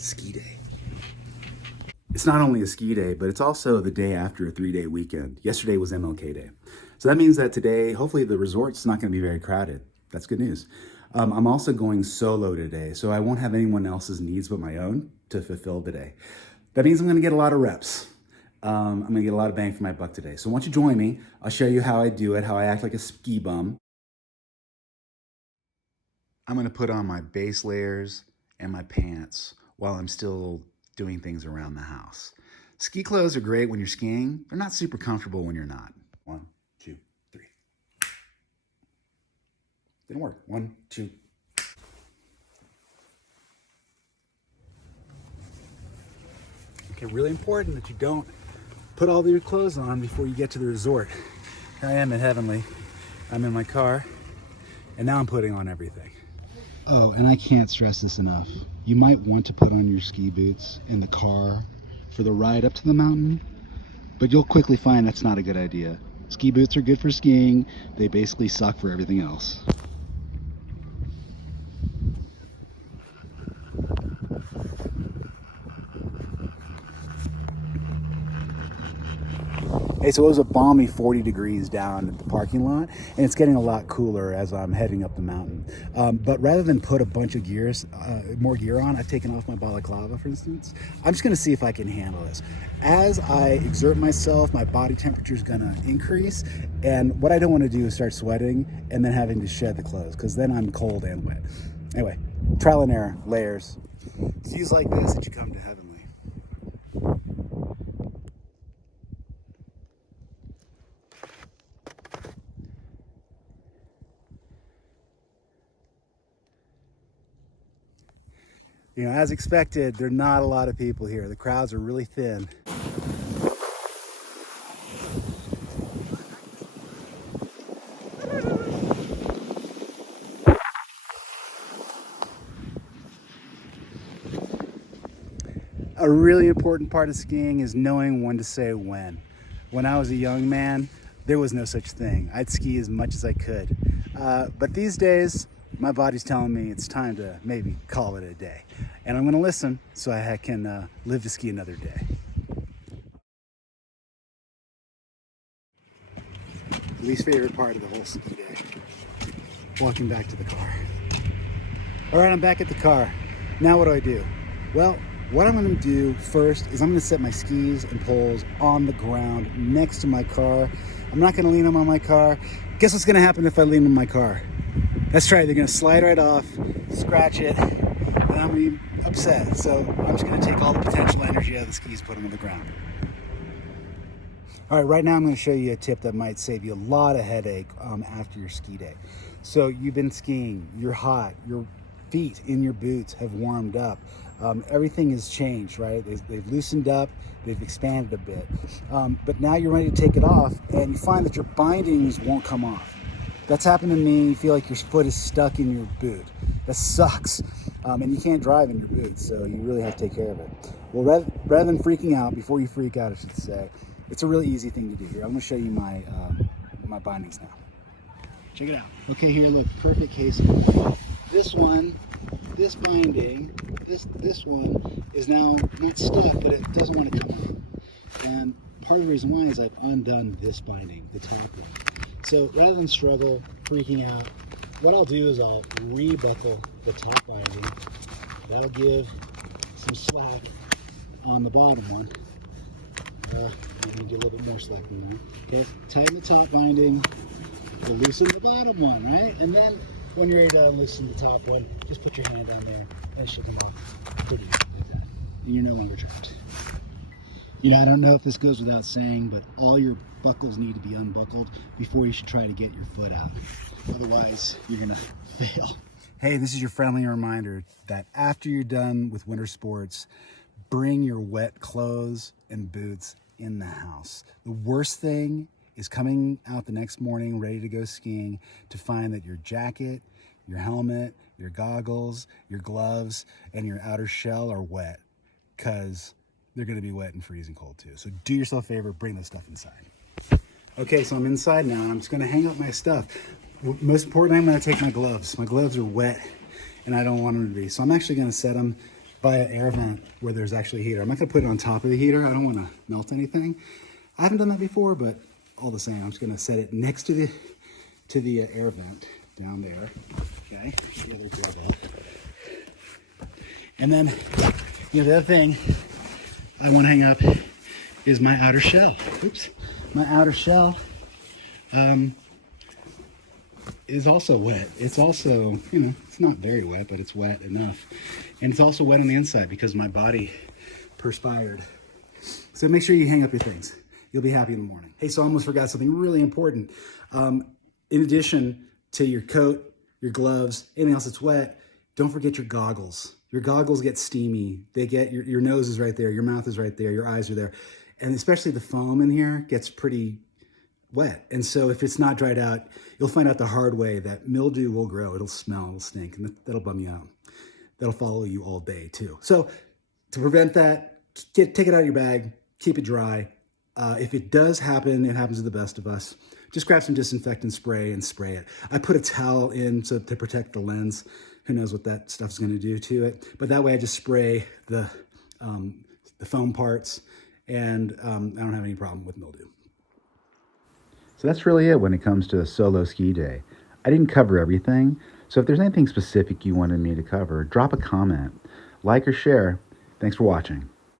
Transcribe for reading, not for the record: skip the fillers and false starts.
ski day. It's not only a ski day, but it's also the day after a 3-day weekend. Yesterday was MLK Day. So that means that today, hopefully the resort's not gonna be very crowded. That's good news. I'm also going solo today, so I won't have anyone else's needs but my own to fulfill today. That means I'm gonna get a lot of reps. I'm gonna get a lot of bang for my buck today. So why don't you join me? I'll show you how I do it, how I act like a ski bum. I'm gonna put on my base layers and my pants while I'm still doing things around the house. Ski clothes are great when you're skiing. They're not super comfortable when you're not. 1, 2, 3. Didn't work. 1, 2. Okay, really important that you don't put all your clothes on before you get to the resort. Here I am at Heavenly. I'm in my car, and now I'm putting on everything. Oh, and I can't stress this enough. You might want to put on your ski boots in the car for the ride up to the mountain, but you'll quickly find that's not a good idea. Ski boots are good for skiing. They basically suck for everything else. Hey, so it was a balmy 40 degrees down at the parking lot, and it's getting a lot cooler as I'm heading up the mountain. But rather than put a bunch of more gear on, I've taken off my balaclava, for instance. I'm just gonna see if I can handle this. As I exert myself, my body temperature is gonna increase, and what I don't wanna do is start sweating and then having to shed the clothes, because then I'm cold and wet. Anyway, trial and error, layers. It's views like this that you come to Heavenly. You know, as expected, there are not a lot of people here. The crowds are really thin. A really important part of skiing is knowing when to say when. When I was a young man, there was no such thing. I'd ski as much as I could. But these days, my body's telling me it's time to maybe call it a day. And I'm gonna listen so I can live to ski another day. Least favorite part of the whole ski day, walking back to the car. All right, I'm back at the car. Now what do? Well, what I'm gonna do first is I'm gonna set my skis and poles on the ground next to my car. I'm not gonna lean them on my car. Guess what's gonna happen if I lean on my car? That's right, they're gonna slide right off, scratch it, and I'm gonna be upset. So I'm just gonna take all the potential energy out of the skis, put them on the ground. All right, right now I'm gonna show you a tip that might save you a lot of headache after your ski day. So you've been skiing, you're hot, your feet in your boots have warmed up. Everything has changed, right? They've loosened up, they've expanded a bit. But now you're ready to take it off and you find that your bindings won't come off. That's happened to me. You feel like your foot is stuck in your boot. That sucks. And you can't drive in your boots, so you really have to take care of it. Well, rather than freaking out, before you freak out, I should say, it's a really easy thing to do here. I'm gonna show you my bindings now. Check it out. Okay, here, look, perfect case. This one, this binding, this one is now not stuck, but it doesn't want to come off. And part of the reason why is I've undone this binding, the top one. So rather than struggle, freaking out, what I'll do is I'll re-buckle the top binding. That'll give some slack on the bottom one. I'm gonna do a little bit more slack than that. Okay, tighten the top binding, to loosen the bottom one, right? And then when you're ready to unloosen the top one, just put your hand on there and it should come off pretty easy like that. And you're no longer trapped. You know, I don't know if this goes without saying, but all your buckles need to be unbuckled before you should try to get your foot out. Otherwise, you're gonna fail. Hey, this is your friendly reminder that after you're done with winter sports, bring your wet clothes and boots in the house. The worst thing is coming out the next morning ready to go skiing to find that your jacket, your helmet, your goggles, your gloves, and your outer shell are wet, because they're gonna be wet and freezing cold too. So do yourself a favor, bring this stuff inside. Okay, so I'm inside now and I'm just gonna hang up my stuff. Most importantly, I'm gonna take my gloves. My gloves are wet and I don't want them to be. So I'm actually gonna set them by an air vent where there's actually a heater. I'm not gonna put it on top of the heater. I don't wanna melt anything. I haven't done that before, but all the same, I'm just gonna set it next to the air vent down there. Okay, the other doorbell. And then, the other thing I wanna hang up is my outer shell. Oops, my outer shell is also wet. It's also, it's not very wet, but it's wet enough. And it's also wet on the inside because my body perspired. So make sure you hang up your things. You'll be happy in the morning. Hey, so I almost forgot something really important. In addition to your coat, your gloves, anything else that's wet, don't forget your goggles. Your goggles get steamy. They get, your nose is right there, your mouth is right there, your eyes are there. And especially the foam in here gets pretty wet. And so if it's not dried out, you'll find out the hard way that mildew will grow. It'll smell, it'll stink, and that'll bum you out. That'll follow you all day too. So to prevent that, take it out of your bag, keep it dry. If it does happen, it happens to the best of us. Just grab some disinfectant spray and spray it. I put a towel in to protect the lens. Who knows what that stuff's gonna do to it. But that way I just spray the foam parts, and I don't have any problem with mildew. So that's really it when it comes to a solo ski day. I didn't cover everything, so if there's anything specific you wanted me to cover, drop a comment, like or share. Thanks for watching.